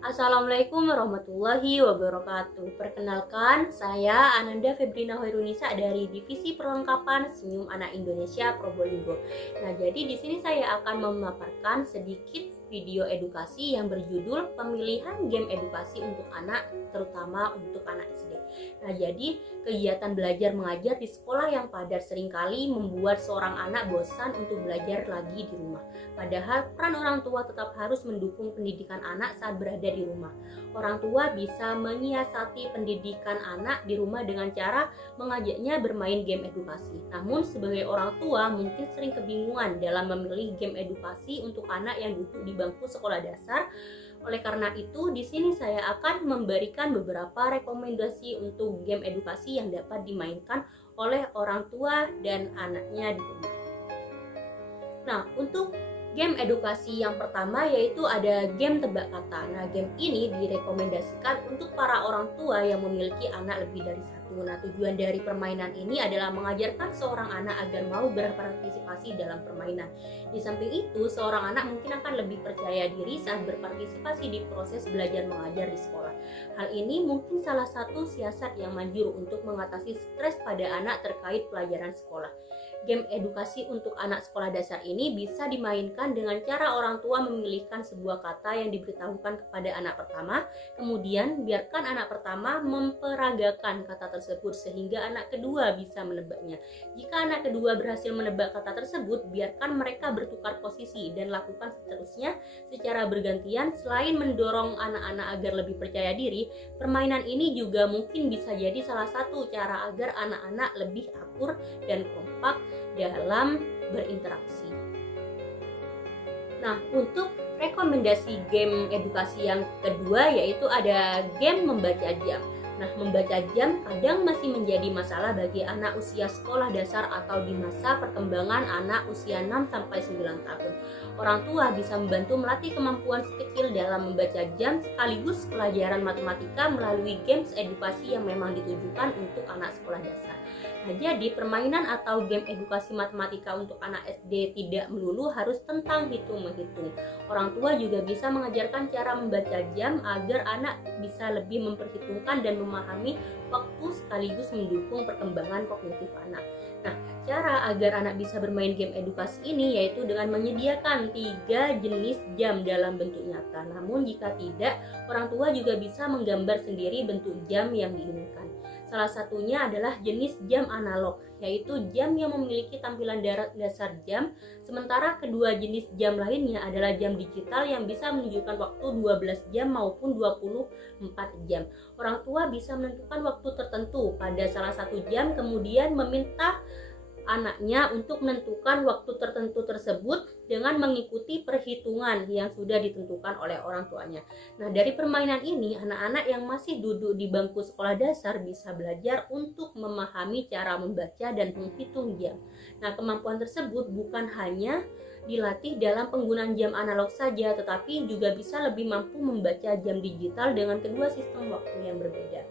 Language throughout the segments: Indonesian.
Assalamualaikum warahmatullahi wabarakatuh. Perkenalkan, saya Ananda Febrina Hoirunisa dari Divisi Perlengkapan Senyum Anak Indonesia Probolinggo. Nah, jadi di sini saya akan memaparkan sedikit video edukasi yang berjudul Pemilihan Game Edukasi untuk Anak, terutama untuk anak SD. Nah, jadi kegiatan belajar mengajar di sekolah yang padat seringkali membuat seorang anak bosan untuk belajar lagi di rumah. Padahal peran orang tua tetap harus mendukung pendidikan anak saat berada di rumah. Orang tua bisa menyiasati pendidikan anak di rumah dengan cara mengajaknya bermain game edukasi. Namun sebagai orang tua mungkin sering kebingungan dalam memilih game edukasi untuk anak yang duduk di bangku sekolah dasar. Oleh karena itu, di sini saya akan memberikan beberapa rekomendasi untuk game edukasi yang dapat dimainkan oleh orang tua dan anaknya di rumah. Nah, untuk game edukasi yang pertama yaitu ada game tebak kata. Nah, game ini direkomendasikan untuk para orang tua yang memiliki anak lebih dari satu. Nah, tujuan dari permainan ini adalah mengajarkan seorang anak agar mau berpartisipasi dalam permainan. Di samping itu, seorang anak mungkin akan lebih percaya diri saat berpartisipasi di proses belajar mengajar di sekolah. Hal ini mungkin salah satu siasat yang manjur untuk mengatasi stres pada anak terkait pelajaran sekolah. Game edukasi untuk anak sekolah dasar ini bisa dimainkan dengan cara orang tua memilihkan sebuah kata yang diberitahukan kepada anak pertama, kemudian biarkan anak pertama memperagakan kata tersebut sehingga anak kedua bisa menebaknya. Jika anak kedua berhasil menebak kata tersebut, biarkan mereka bertukar posisi dan lakukan seterusnya secara bergantian. Selain mendorong anak-anak agar lebih percaya diri, permainan ini juga mungkin bisa jadi salah satu cara agar anak-anak lebih akur dan kompak dalam berinteraksi. Nah, untuk rekomendasi game edukasi yang kedua yaitu ada game membaca jam. Nah, membaca jam kadang masih menjadi masalah bagi anak usia sekolah dasar atau di masa perkembangan anak usia 6-9 tahun. Orang tua bisa membantu melatih kemampuan si kecil dalam membaca jam sekaligus pelajaran matematika melalui games edukasi yang memang ditujukan untuk anak sekolah dasar. Nah, jadi permainan atau game edukasi matematika untuk anak SD tidak melulu harus tentang hitung-menghitung. Orang tua juga bisa mengajarkan cara membaca jam agar anak bisa lebih memperhitungkan dan memahami waktu sekaligus mendukung perkembangan kognitif anak. Nah, cara agar anak bisa bermain game edukasi ini yaitu dengan menyediakan 3 jenis jam dalam bentuk nyata. Namun jika tidak, orang tua juga bisa menggambar sendiri bentuk jam yang diinginkan. Salah satunya adalah jenis jam analog, yaitu jam yang memiliki tampilan dasar jam, sementara kedua jenis jam lainnya adalah jam digital yang bisa menunjukkan waktu 12 jam maupun 24 jam. Orang tua bisa menentukan waktu tertentu pada salah satu jam, kemudian meminta anaknya untuk menentukan waktu tertentu tersebut dengan mengikuti perhitungan yang sudah ditentukan oleh orang tuanya. Nah, dari permainan ini, anak-anak yang masih duduk di bangku sekolah dasar bisa belajar untuk memahami cara membaca dan menghitung jam. Nah, kemampuan tersebut bukan hanya dilatih dalam penggunaan jam analog saja, tetapi juga bisa lebih mampu membaca jam digital dengan kedua sistem waktu yang berbeda.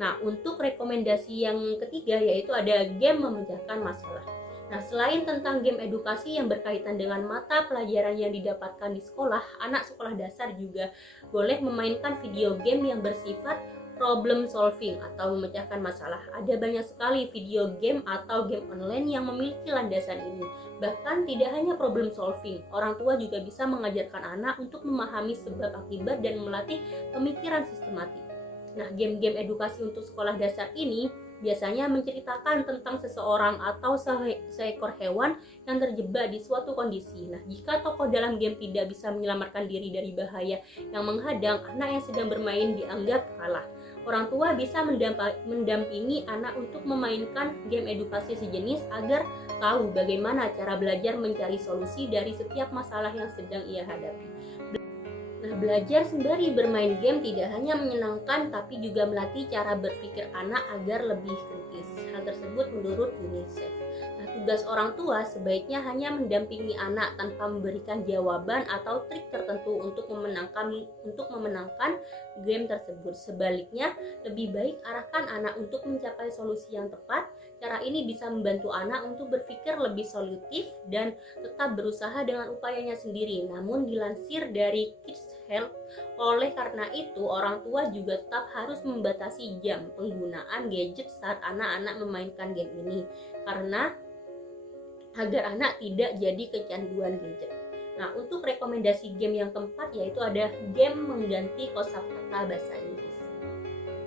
Nah, untuk rekomendasi yang ketiga yaitu ada game memecahkan masalah. Nah, selain tentang game edukasi yang berkaitan dengan mata pelajaran yang didapatkan di sekolah, anak sekolah dasar juga boleh memainkan video game yang bersifat problem solving atau memecahkan masalah. Ada banyak sekali video game atau game online yang memiliki landasan ini. Bahkan tidak hanya problem solving, orang tua juga bisa mengajarkan anak untuk memahami sebab akibat dan melatih pemikiran sistematik. Nah, game-game edukasi untuk sekolah dasar ini biasanya menceritakan tentang seseorang atau seekor hewan yang terjebak di suatu kondisi. Nah, jika tokoh dalam game tidak bisa menyelamatkan diri dari bahaya yang menghadang, anak yang sedang bermain dianggap kalah. Orang tua bisa mendampingi anak untuk memainkan game edukasi sejenis agar tahu bagaimana cara belajar mencari solusi dari setiap masalah yang sedang ia hadapi. Nah, belajar sembari bermain game tidak hanya menyenangkan tapi juga melatih cara berpikir anak agar lebih kritis. Hal tersebut menurut UNICEF. Nah, tugas orang tua sebaiknya hanya mendampingi anak tanpa memberikan jawaban atau trik tertentu untuk memenangkan game tersebut. Sebaliknya, lebih baik arahkan anak untuk mencapai solusi yang tepat. Cara ini bisa membantu anak untuk berpikir lebih solutif dan tetap berusaha dengan upayanya sendiri. Namun dilansir dari Kids Health, oleh karena itu orang tua juga tetap harus membatasi jam penggunaan gadget saat anak-anak memainkan game ini, karena agar anak tidak jadi kecanduan gadget. Nah, untuk rekomendasi game yang keempat yaitu ada game mengganti kosakata bahasa Inggris.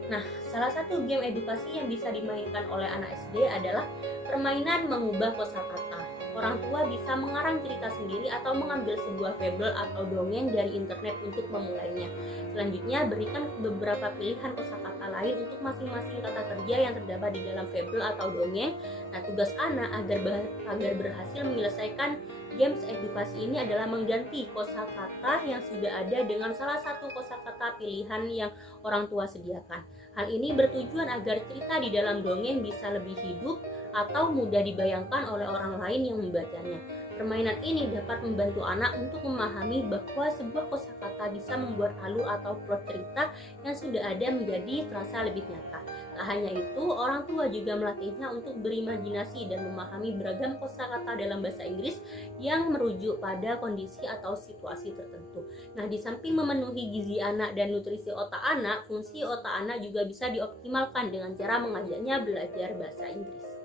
Nah, salah satu game edukasi yang bisa dimainkan oleh anak SD adalah permainan mengubah kosakata. Orang tua bisa mengarang cerita sendiri atau mengambil sebuah fable atau dongeng dari internet untuk memulainya. Selanjutnya, berikan beberapa pilihan kosakata lain untuk masing-masing kata kerja yang terdapat di dalam fable atau dongeng. Nah, tugas anak agar berhasil menyelesaikan games edukasi ini adalah mengganti kosakata yang sudah ada dengan salah satu kosakata pilihan yang orang tua sediakan. Hal ini bertujuan agar cerita di dalam dongeng bisa lebih hidup atau mudah dibayangkan oleh orang lain yang membacanya. Permainan ini dapat membantu anak untuk memahami bahwa sebuah kosakata bisa membuat alur atau plot cerita yang sudah ada menjadi terasa lebih nyata. Tak hanya itu, orang tua juga melatihnya untuk berimajinasi dan memahami beragam kosakata dalam bahasa Inggris yang merujuk pada kondisi atau situasi tertentu. Nah, di samping memenuhi gizi anak dan nutrisi otak anak, fungsi otak anak juga bisa dioptimalkan dengan cara mengajaknya belajar bahasa Inggris.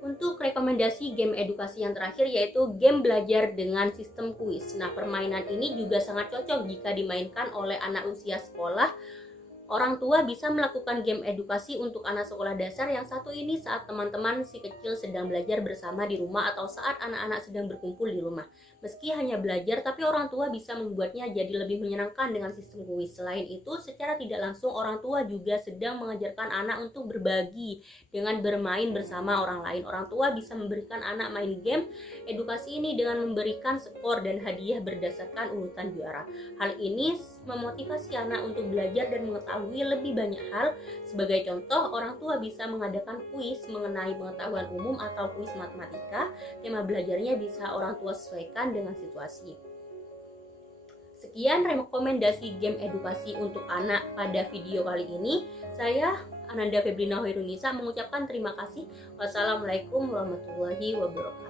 Untuk rekomendasi game edukasi yang terakhir yaitu game belajar dengan sistem kuis. Nah, permainan ini juga sangat cocok jika dimainkan oleh anak usia sekolah. Orang tua bisa melakukan game edukasi untuk anak sekolah dasar yang satu ini saat teman-teman si kecil sedang belajar bersama di rumah atau saat anak-anak sedang berkumpul di rumah. Meski hanya belajar, tapi orang tua bisa membuatnya jadi lebih menyenangkan dengan sistem kuis. Selain itu, secara tidak langsung orang tua juga sedang mengajarkan anak untuk berbagi dengan bermain bersama orang lain. Orang tua bisa memberikan anak main game edukasi ini dengan memberikan skor dan hadiah berdasarkan urutan juara. Hal ini memotivasi anak untuk belajar dan mengetahui lebih banyak hal. Sebagai contoh, orang tua bisa mengadakan kuis mengenai pengetahuan umum atau kuis matematika. Tema belajarnya bisa orang tua sesuaikan dengan situasi. Sekian rekomendasi game edukasi untuk anak pada video kali ini. Saya Ananda Febrina Hoirunisa mengucapkan terima kasih. Wassalamualaikum warahmatullahi wabarakatuh.